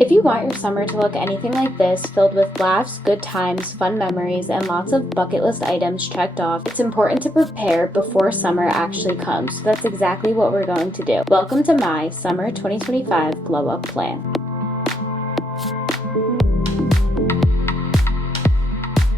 If you want your summer to look anything like this, filled with laughs, good times, fun memories, and lots of bucket list items checked off, it's important to prepare before summer actually comes. So that's exactly what we're going to do. Welcome to my Summer 2025 Glow Up Plan.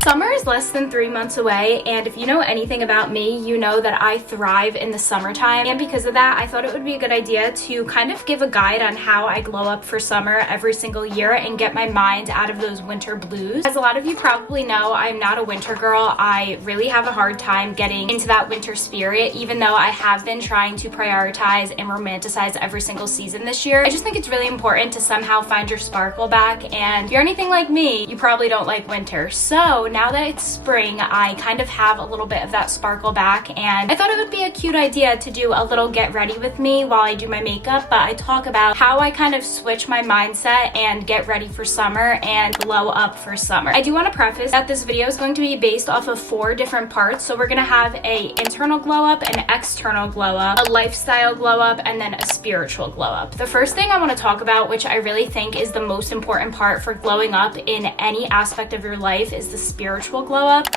Summer is less than 3 months away, and if you know anything about me, you know that I thrive in the summertime, and because of that, I thought it would be a good idea to kind of give a guide on how I glow up for summer every single year and get my mind out of those winter blues. As a lot of you probably know, I'm not a winter girl. I really have a hard time getting into that winter spirit, even though I have been trying to prioritize and romanticize every single season this year. I just think it's really important to somehow find your sparkle back, and if you're anything like me, you probably don't like winter. So now that it's spring, I kind of have a little bit of that sparkle back, and I thought it would be a cute idea to do a little get ready with me while I do my makeup, but I talk about how I kind of switch my mindset and get ready for summer and glow up for summer. I do want to preface that this video is going to be based off of 4 different parts. So we're going to have a internal glow up, an external glow up, a lifestyle glow up, and then a spiritual glow up. The first thing I want to talk about, which I really think is the most important part for glowing up in any aspect of your life, is the spiritual glow up.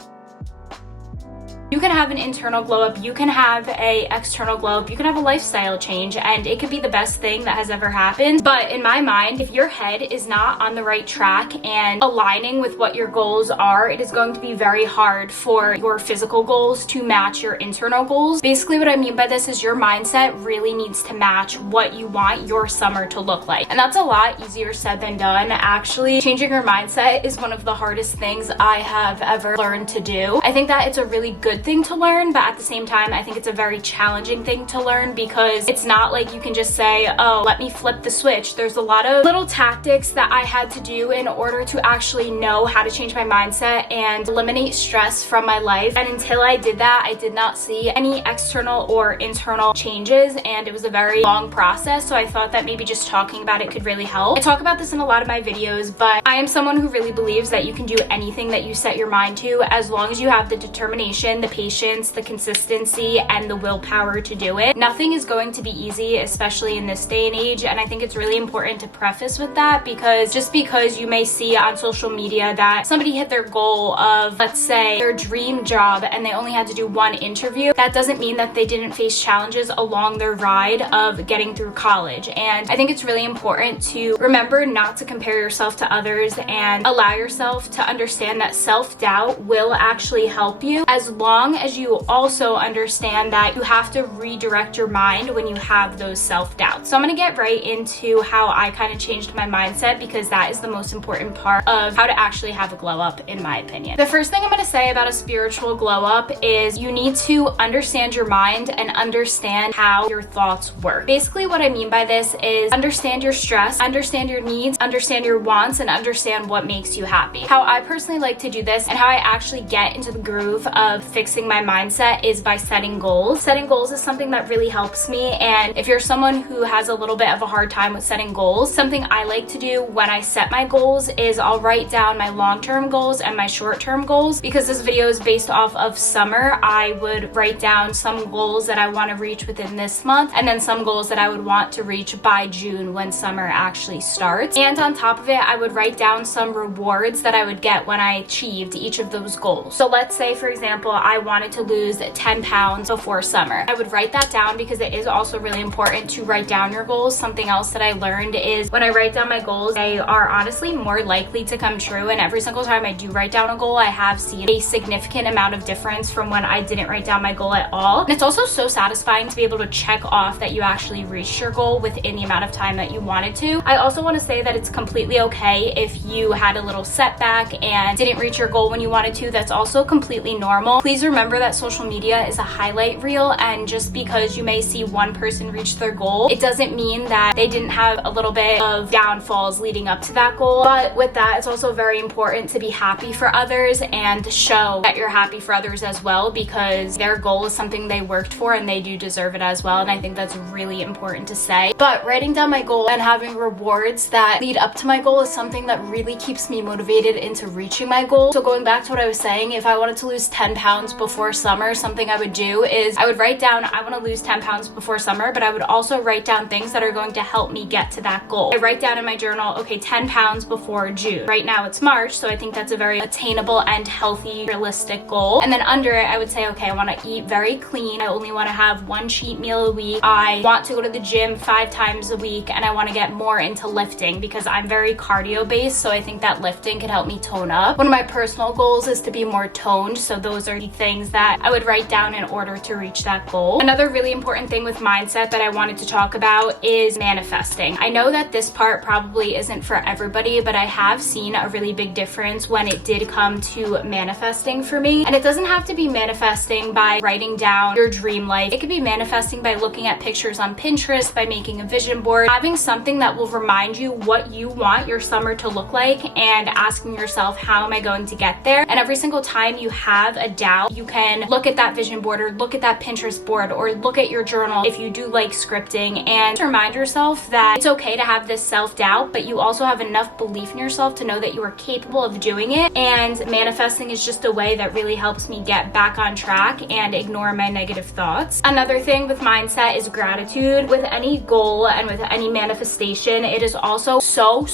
You can have an internal glow up, you can have a external glow up, you can have a lifestyle change, and it could be the best thing that has ever happened. But in my mind, if your head is not on the right track and aligning with what your goals are, it is going to be very hard for your physical goals to match your internal goals. Basically, what I mean by this is your mindset really needs to match what you want your summer to look like. And that's a lot easier said than done. Actually, changing your mindset is one of the hardest things I have ever learned to do. I think that it's a really good thing to learn, but at the same time, I think it's a very challenging thing to learn, because it's not like you can just say, oh, let me flip the switch. There's a lot of little tactics that I had to do in order to actually know how to change my mindset and eliminate stress from my life. And until I did that, I did not see any external or internal changes, and it was a very long process. So I thought that maybe just talking about it could really help. I talk about this in a lot of my videos, but I am someone who really believes that you can do anything that you set your mind to, as long as you have the determination, the patience, the consistency, and the willpower to do it. Nothing is going to be easy, especially in this day and age, and I think it's really important to preface with that, because just because you may see on social media that somebody hit their goal of, let's say, their dream job and they only had to do 1 interview, that doesn't mean that they didn't face challenges along their ride of getting through college. And I think it's really important to remember not to compare yourself to others and allow yourself to understand that self-doubt will actually help you, as long as you also understand that you have to redirect your mind when you have those self-doubts. So I'm gonna get right into how I kind of changed my mindset, because that is the most important part of how to actually have a glow up, in my opinion. The first thing I'm gonna say about a spiritual glow up is you need to understand your mind and understand how your thoughts work. Basically, what I mean by this is understand your stress, understand your needs, understand your wants, and understand what makes you happy. How I personally like to do this, and how I actually get into the groove of fixing my mindset, is by setting goals. Setting goals is something that really helps me, and if you're someone who has a little bit of a hard time with setting goals, something I like to do when I set my goals is I'll write down my long-term goals and my short-term goals. Because this video is based off of summer, I would write down some goals that I want to reach within this month, and then some goals that I would want to reach by June, when summer actually starts. And on top of it, I would write down some rewards that I would get when I achieved each of those goals. So let's say, for example, I wanted to lose 10 pounds before summer. I would write that down, because it is also really important to write down your goals. Something else that I learned is when I write down my goals, they are honestly more likely to come true, and every single time I do write down a goal, I have seen a significant amount of difference from when I didn't write down my goal at all. And it's also so satisfying to be able to check off that you actually reached your goal within the amount of time that you wanted to. I also want to say that it's completely okay if you had a little setback and didn't reach your goal when you wanted to. That's also completely normal. Please remember that social media is a highlight reel, and just because you may see one person reach their goal, it doesn't mean that they didn't have a little bit of downfalls leading up to that goal. But with that, it's also very important to be happy for others and show that you're happy for others as well, because their goal is something they worked for and they do deserve it as well. And I think that's really important to say. But writing down my goal and having rewards that lead up to my goal is something that really keeps me motivated into reaching my goal. So going back to what I was saying, if I wanted to lose 10 pounds before summer, something I would do is I would write down, I want to lose 10 pounds before summer, but I would also write down things that are going to help me get to that goal. I write down in my journal, okay, 10 pounds before June. Right now it's March, so I think that's a very attainable and healthy, realistic goal. And then under it, I would say, okay, I want to eat very clean. I only want to have one cheat meal a week. I want to go to the gym 5 times a week, and I want to get more into lifting because I'm very cardio based, so I think that lifting can help me tone up. One of my personal goals is to be more toned, so those are the things that I would write down in order to reach that goal. Another really important thing with mindset that I wanted to talk about is manifesting. I know that this part probably isn't for everybody, but I have seen a really big difference when it did come to manifesting for me. And it doesn't have to be manifesting by writing down your dream life. It could be manifesting by looking at pictures on Pinterest, by making a vision board, having something that will remind you what you want your summer to look like, and asking yourself, how am I going to get there? And every single time you have a doubt, you can look at that vision board or look at that Pinterest board or look at your journal if you do like scripting, and remind yourself that it's okay to have this self-doubt, but you also have enough belief in yourself to know that you are capable of doing it. And manifesting is just a way that really helps me get back on track and ignore my negative thoughts. Another thing with mindset is gratitude. With any goal and with any manifestation, it is also so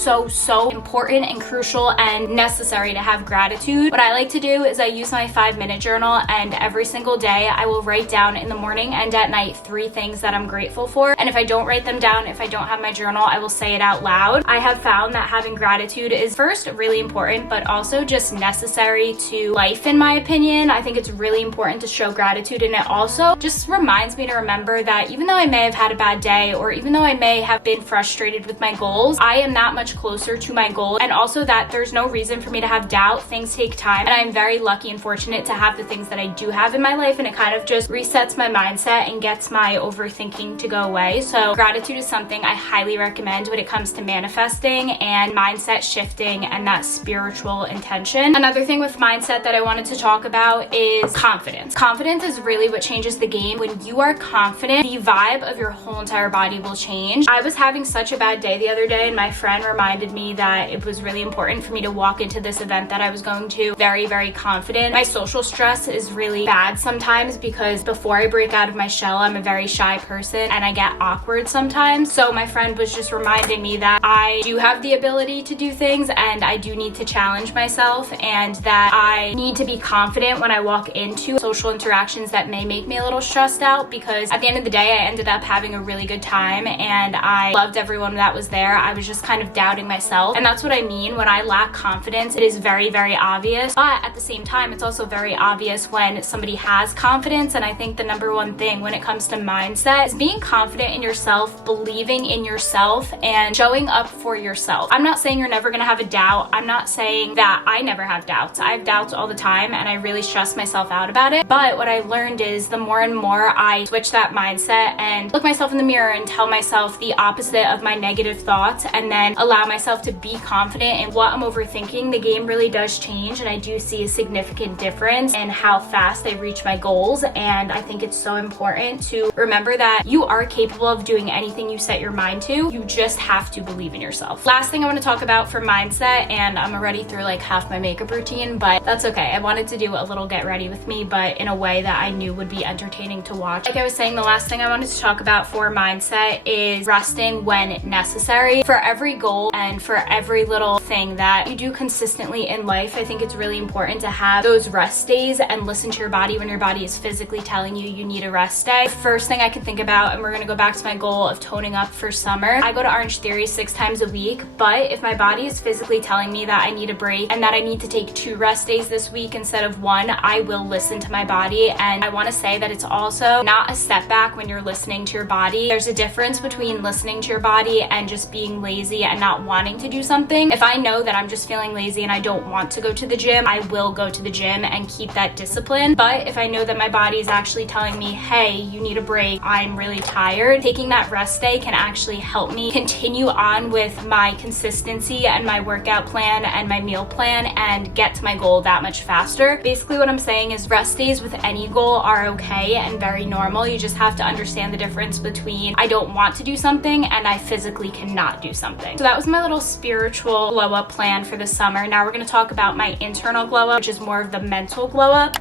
important and crucial and necessary to have gratitude. What I like to do is I use my 5-minute journal, and every single day I will write down in the morning and at night 3 things that I'm grateful for. And if I don't write them down, if I don't have my journal, I will say it out loud. I have found that having gratitude is first really important, but also just necessary to life, in my opinion. I think it's really important to show gratitude, and it also just reminds me to remember that even though I may have had a bad day, or even though I may have been frustrated with my goals, I am that much closer to my goal, and also that there's no reason for me to have doubt. Things take time, and I'm very lucky and fortunate to have the things that I do have in my life, and it kind of just resets my mindset and gets my overthinking to go away. So gratitude is something I highly recommend when it comes to manifesting and mindset shifting and that spiritual intention. Another thing with mindset that I wanted to talk about is confidence. Confidence is really what changes the game. When you are confident, the vibe of your whole entire body will change. I was having such a bad day the other day, and my friend reminded me that it was really important for me to walk into this event that I was going to very confident. My social stress is really bad sometimes because before I break out of my shell, I'm a very shy person and I get awkward sometimes. So my friend was just reminding me that I do have the ability to do things, and I do need to challenge myself, and that I need to be confident when I walk into social interactions that may make me a little stressed out, because at the end of the day, I ended up having a really good time and I loved everyone that was there. I was just kind of doubting myself, and that's what I mean when I lack confidence. It is very obvious, but at the same time, it's also very obvious when somebody has confidence. And I think the number one thing when it comes to mindset is being confident in yourself, believing in yourself, and showing up for yourself. I'm not saying you're never gonna have a doubt. I'm not saying that I never have doubts. I have doubts all the time, and I really stress myself out about it. But what I learned is the more and more I switch that mindset and look myself in the mirror and tell myself the opposite of my negative thoughts, and then allow myself to be confident in what I'm overthinking, the game really does change, and I do see a significant difference in how fast I reach my goals. And I think it's so important to remember that you are capable of doing anything you set your mind to. You just have to believe in yourself. Last thing I want to talk about for mindset, and I'm already through like half my makeup routine, but that's okay. I wanted to do a little get ready with me, but in a way that I knew would be entertaining to watch. Like I was saying, the last thing I wanted to talk about for mindset is resting when necessary. For every goal and for every little thing that you do consistently in life, I think it's really important to have those rest days and listen to your body when your body is physically telling you you need a rest day. First thing I can think about, and we're gonna go back to my goal of toning up for summer, I go to Orange Theory 6 times a week, but if my body is physically telling me that I need a break and that I need to take 2 rest days this week instead of 1, I will listen to my body. And I wanna say that it's also not a setback when you're listening to your body. There's a difference between listening to your body and just being lazy and not wanting to do something. If I know that I'm just feeling lazy and I don't want to go to the gym, I will go to the gym and keep that discipline. But if I know that my body is actually telling me, hey, you need a break, I'm really tired, taking that rest day can actually help me continue on with my consistency and my workout plan and my meal plan and get to my goal that much faster. Basically what I'm saying is rest days with any goal are okay and very normal. You just have to understand the difference between I don't want to do something and I physically cannot do something. So that was my little spiritual glow up plan for the summer. Now we're going to talk about my internal glow up, which is more of the mental glow up.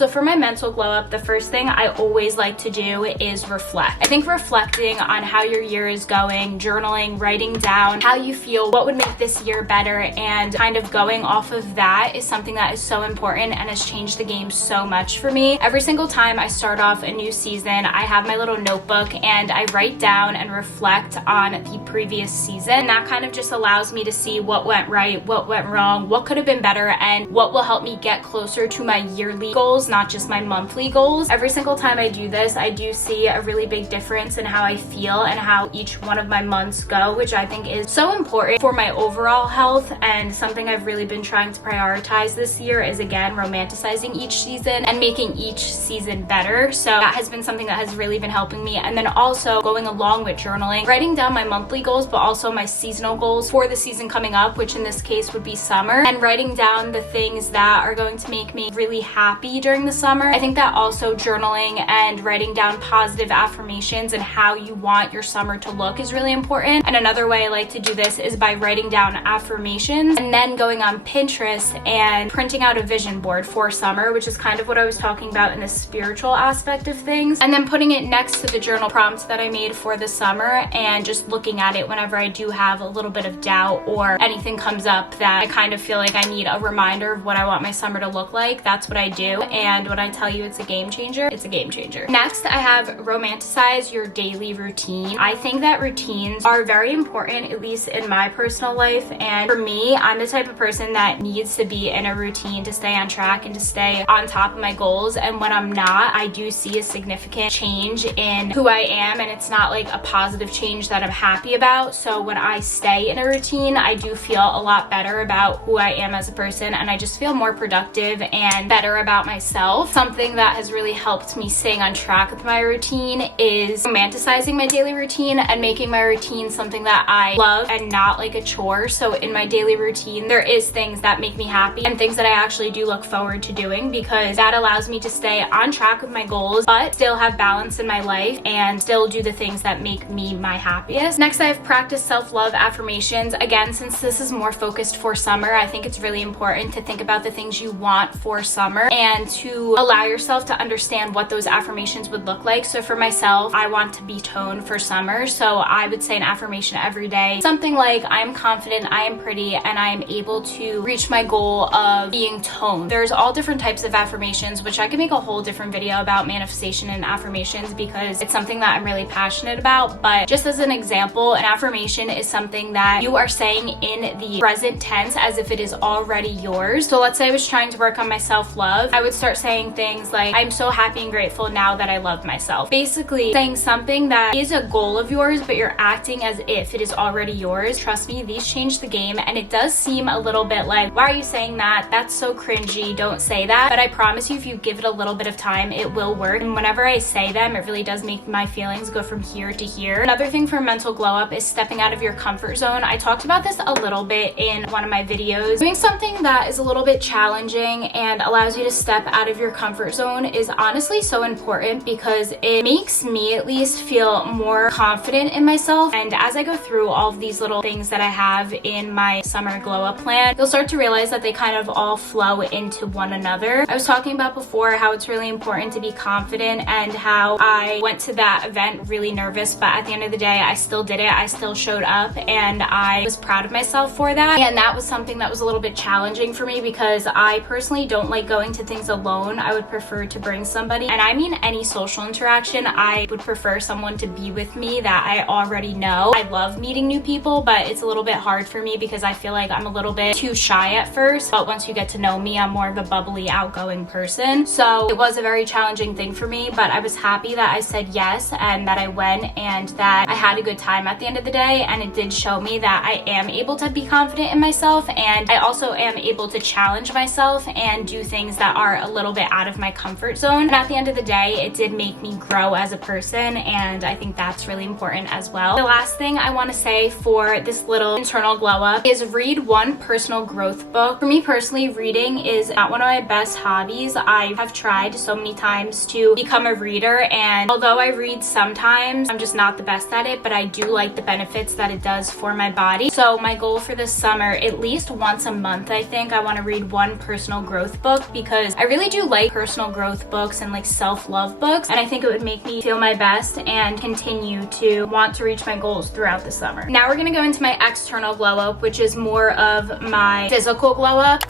So for my mental glow up, the first thing I always like to do is reflect. I think reflecting on how your year is going, journaling, writing down how you feel, what would make this year better, and kind of going off of that is something that is so important and has changed the game so much for me. Every single time I start off a new season, I have my little notebook and I write down and reflect on the previous season. And that kind of just allows me to see what went right, what went wrong, what could have been better, and what will help me get closer to my yearly goals, not just my monthly goals. Every single time I do this, I do see a really big difference in how I feel and how each one of my months go, which I think is so important for my overall health, and something I've really been trying to prioritize this year is, again, romanticizing each season and making each season better. So that has been something that has really been helping me. And then also going along with journaling, writing down my monthly goals, but also my seasonal goals for the season coming up, which in this case would be summer, and writing down the things that are going to make me really happy during the summer. I think that also journaling and writing down positive affirmations and how you want your summer to look is really important. And another way I like to do this is by writing down affirmations and then going on Pinterest and printing out a vision board for summer, which is kind of what I was talking about in the spiritual aspect of things, and then putting it next to the journal prompts that I made for the summer and just looking at it whenever I do have a little bit of doubt or anything comes up that I kind of feel like I need a reminder of what I want my summer to look like. That's what I do, and when I tell you it's a game changer, it's a game changer. Next, I have romanticize your daily routine. I think that routines are very important, at least in my personal life, and for me, I'm the type of person that needs to be in a routine to stay on track and to stay on top of my goals, and when I'm not, I do see a significant change in who I am, and it's not like a positive change that I'm happy about. So when I stay in a routine, I do feel a lot better about who I am as a person, and I just feel more productive and better about myself. Something that has really helped me staying on track with my routine is romanticizing my daily routine and making my routine something that I love and not like a chore. So in my daily routine, there is things that make me happy and things that I actually do look forward to doing, because that allows me to stay on track with my goals but still have balance in my life and still do the things that make me my happiest. Next, I have practiced self-love affirmations. Again, since this is more focused for summer, I think it's really important to think about the things you want for summer and to allow yourself to understand what those affirmations would look like. So for myself, I want to be toned for summer, so I would say an affirmation every day, something like, I am confident, I am pretty, and I am able to reach my goal of being toned. There's all different types of affirmations, which I could make a whole different video about manifestation and affirmations because it's something that I'm really passionate about. But just as an example, an affirmation is something that you are saying in the present tense as if it is already yours. So let's say I was trying to work on my self-love, I would start saying things like, I'm so happy and grateful now that I love myself. Basically saying something that is a goal of yours, but you're acting as if it is already yours. Trust me, these change the game, and it does seem a little bit like, why are you saying that? That's so cringy, don't say that. But I promise you, if you give it a little bit of time, it will work. And whenever I say them, it really does make my feelings go from here to here. Another thing for mental glow up is stepping out of your comfort zone. I talked about this a little bit in one of my videos. Doing something that is a little bit challenging and allows you to step out of your comfort zone is honestly so important because it makes me at least feel more confident in myself. And as I go through all of these little things that I have in my summer glow up plan, you'll start to realize that they kind of all flow into one another. I was talking about before how it's really important to be confident and how I went to that event really nervous, but at the end of the day, I still did it. I still showed up and I was proud of myself for that. And that was something that was a little bit challenging for me because I personally don't like going to things alone. I would prefer to bring somebody, and I mean any social interaction. I would prefer someone to be with me that I already know. I love meeting new people, but it's a little bit hard for me because I feel like I'm a little bit too shy at first, but once you get to know me, I'm more of a bubbly, outgoing person. So it was a very challenging thing for me, but I was happy that I said yes and that I went and that I had a good time at the end of the day. And it did show me that I am able to be confident in myself, and I also am able to challenge myself and do things that are a little bit out of my comfort zone. And at the end of the day, it did make me grow as a person, and I think that's really important as well. The last thing I want to say for this little internal glow up is read one personal growth book. For me personally, reading is not one of my best hobbies. I have tried so many times to become a reader, and although I read sometimes, I'm just not the best at it, but I do like the benefits that it does for my body. So my goal for this summer, at least once a month, I think I want to read one personal growth book because I really do like personal growth books and like self-love books, and I think it would make me feel my best and continue to want to reach my goals throughout the summer. Now we're gonna go into my external glow up, which is more of my physical glow up.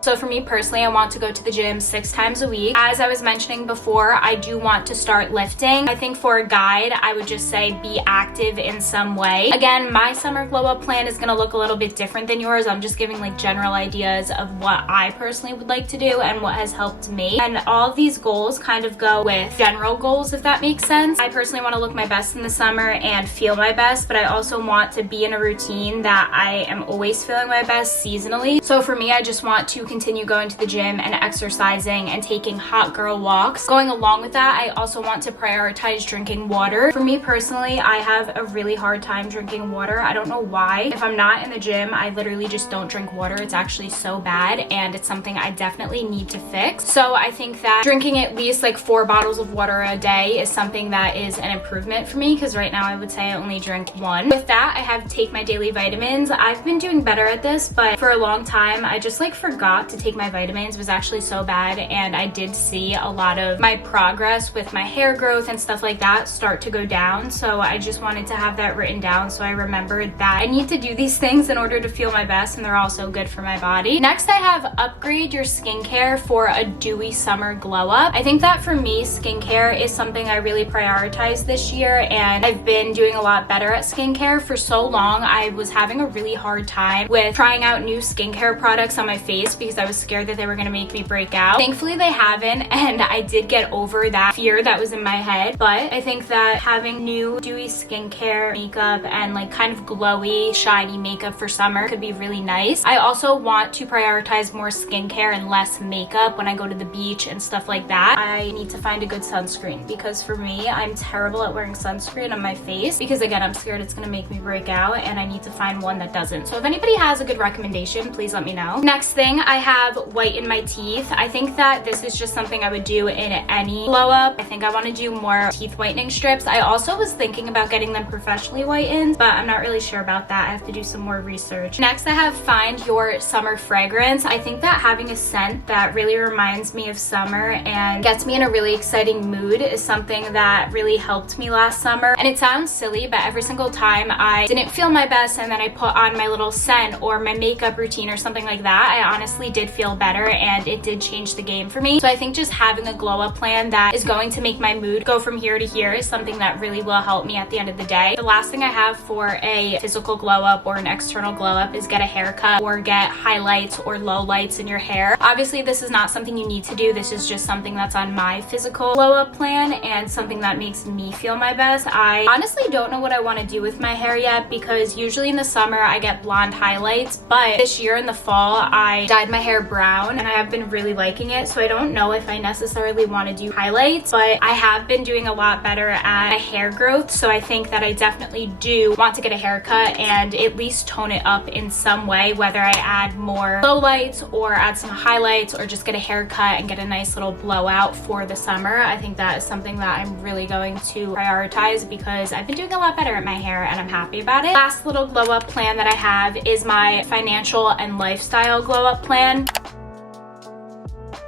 So for me personally, I want to go to the gym 6 times a week. As I was mentioning before, I do want to start lifting. I think for a guide, I would just say be active in some way. Again, my summer glow up plan is gonna look a little bit different than yours. I'm just giving like general ideas of what I personally would like to do and what has helped me. And all of these goals kind of go with general goals, if that makes sense. I personally want to look my best in the summer and feel my best, but I also want to be in a routine that I am always feeling my best seasonally. So for me, I just want to continue going to the gym and exercising and taking hot girl walks. Going along with that, I also want to prioritize drinking water. For me personally, I have a really hard time drinking water. I don't know why. If I'm not in the gym, I literally just don't drink water. It's actually so bad, and it's something I definitely need to fix. So I think that drinking at least like 4 bottles of water a day is something that is an improvement for me, because right now I would say I only drink 1. With that, I have take my daily vitamins. I've been doing better at this, but for a long time, I just like forgot to take my vitamins. It was actually so bad, and I did see a lot of my progress with my hair growth and stuff like that start to go down. So I just wanted to have that written down so I remembered that I need to do these things in order to feel my best, and they're also good for my body. Next, I have upgrade your skincare for a dewy summer glow up. I think that for me, skincare is something I really prioritize this year, and I've been doing a lot better at skincare. For so long, I was having a really hard time with trying out new skincare products on my face because I was scared that they were gonna make me break out. Thankfully, they haven't, and I did get over that fear that was in my head. But I think that having new dewy skincare makeup and like kind of glowy, shiny makeup for summer could be really nice. I also want to prioritize more skincare and less makeup when I go to the beach and stuff like that. I need to find a good sunscreen, because for me, I'm terrible at wearing sunscreen on my face because again, I'm scared it's gonna make me break out, and I need to find one that doesn't. So if anybody has a good recommendation, please let me know. Next thing, I have whiten my teeth. I think that this is just something I would do in any glow up. I think I want to do more teeth whitening strips. I also was thinking about getting them professionally whitened, but I'm not really sure about that. I have to do some more research. Next, I have find your summer fragrance. I think that having a scent that really reminds me of summer and gets me in a really exciting mood is something that really helped me last summer. And it sounds silly, but every single time I didn't feel my best and then I put on my little scent or my makeup routine or something like that, I honestly did feel better, and it did change the game for me. So I think just having a glow up plan that is going to make my mood go from here to here is something that really will help me at the end of the day. The last thing I have for a physical glow up or an external glow up is get a haircut or get highlights or lowlights in your hair. Obviously, this is not something you need to do. This is just something that's on my physical glow up plan and something that makes me feel my best. I honestly don't know what I want to do with my hair yet, because usually in the summer I get blonde highlights, but this year in the fall I dyed my hair brown and I have been really liking it. So I don't know if I necessarily want to do highlights, but I have been doing a lot better at my hair growth. So I think that I definitely do want to get a haircut and at least tone it up in some way, whether I add more lowlights or add some highlights or just get a haircut and get a nice little blowout for the summer. I think that is something that I'm really going to prioritize because I've been doing a lot better at my hair and I'm happy about it. Last little glow up plan that I have is my financial and lifestyle glow up plan.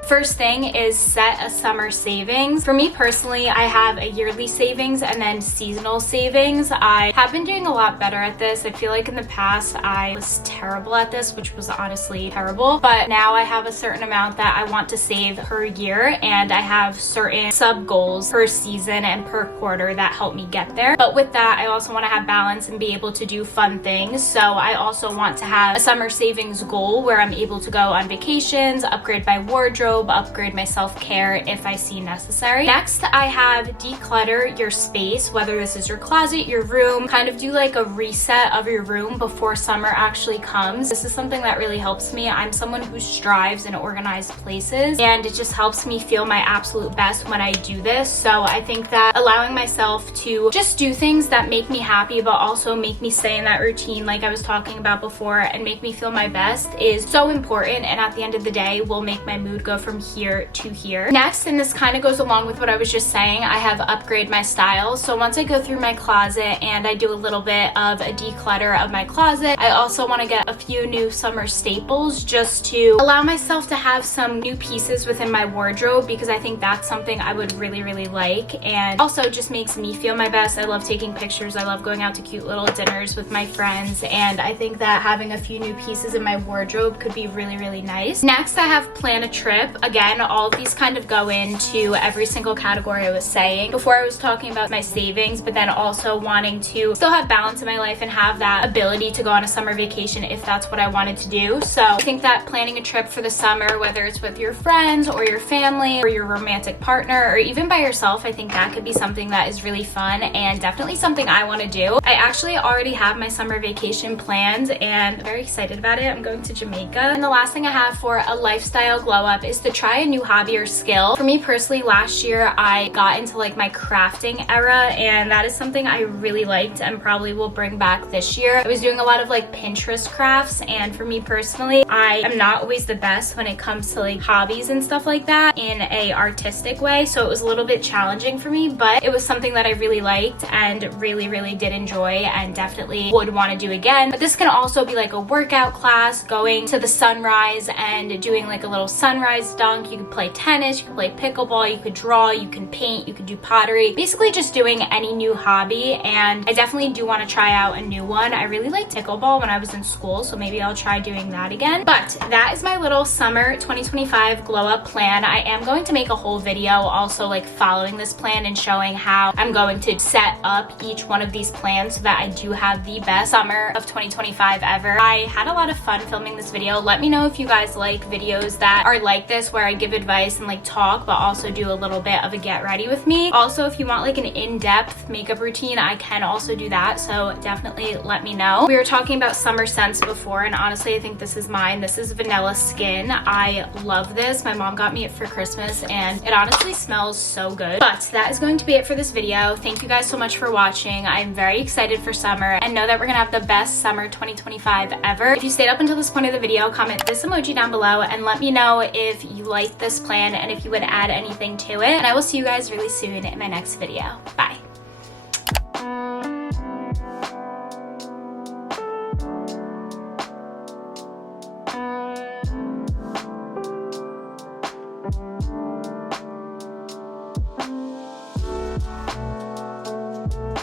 First thing is set a summer savings. For me personally, I have a yearly savings and then seasonal savings. I have been doing a lot better at this. I feel like in the past I was terrible at this, which was honestly terrible, but now I have a certain amount that I want to save per year, and I have certain sub goals per season and per quarter that help me get there. But with that, I also want to have balance and be able to do fun things. So I also want to have a summer savings goal where I'm able to go on vacations, upgrade my wardrobe, upgrade my self-care if I see necessary. Next, I have declutter your space, whether this is your closet, your room, kind of do like a reset of your room before summer actually comes. This is something that really helps me. I'm someone who strives in organized places, and it just helps me feel my absolute best when I do this. So I think that allowing myself to just do things that make me happy, but also make me stay in that routine like I was talking about before and make me feel my best is so important, and at the end of the day will make my mood go from from here to here. Next, and this kind of goes along with what I was just saying, I have upgrade my style. So once I go through my closet and I do a little bit of a declutter of my closet, I also want to get a few new summer staples just to allow myself to have some new pieces within my wardrobe, because I think that's something I would really, really like, and also just makes me feel my best. I love taking pictures. I love going out to cute little dinners with my friends, and I think that having a few new pieces in my wardrobe could be really, really nice. Next, I have plan a trip. Again, all of these kind of go into every single category I was saying. Before I was talking about my savings, but then also wanting to still have balance in my life and have that ability to go on a summer vacation if that's what I wanted to do. So I think that planning a trip for the summer, whether it's with your friends or your family or your romantic partner or even by yourself, I think that could be something that is really fun and definitely something I want to do. I actually already have my summer vacation planned and I'm very excited about it. I'm going to Jamaica. And the last thing I have for a lifestyle glow up is to try a new hobby or skill. For me personally, last year I got into like my crafting era, and that is something I really liked and probably will bring back this year. I was doing a lot of like Pinterest crafts, and for me personally, I am not always the best when it comes to like hobbies and stuff like that in a artistic way, so it was a little bit challenging for me, but it was something that I really liked and really, really did enjoy and definitely would want to do again. But this can also be like a workout class, going to the sunrise and doing like a little sunrise dunk. You could play tennis, you could play pickleball, you could draw, you can paint, you could do pottery, basically just doing any new hobby. And I definitely do want to try out a new one. I really liked pickleball when I was in school, so maybe I'll try doing that again. But that is my little summer 2025 glow up plan. I am going to make a whole video also like following this plan and showing how I'm going to set up each one of these plans so that I do have the best summer of 2025 ever. I had a lot of fun filming this video. Let me know if you guys like videos that are like this, where I give advice and like talk, but also do a little bit of a get ready with me. Also, if you want like an in-depth makeup routine, I can also do that, so definitely let me know. We were talking about summer scents before, and honestly, I think this is mine. This is Vanilla Skin. I love this. My mom got me it for Christmas, and it honestly smells so good. But that is going to be it for this video. Thank you guys so much for watching. I'm very excited for summer and know that we're gonna have the best summer 2025 ever. If you stayed up until this point of the video, comment this emoji down below and let me know if you liked this plan and if you would add anything to it. And I will see you guys really soon in my next video. Bye.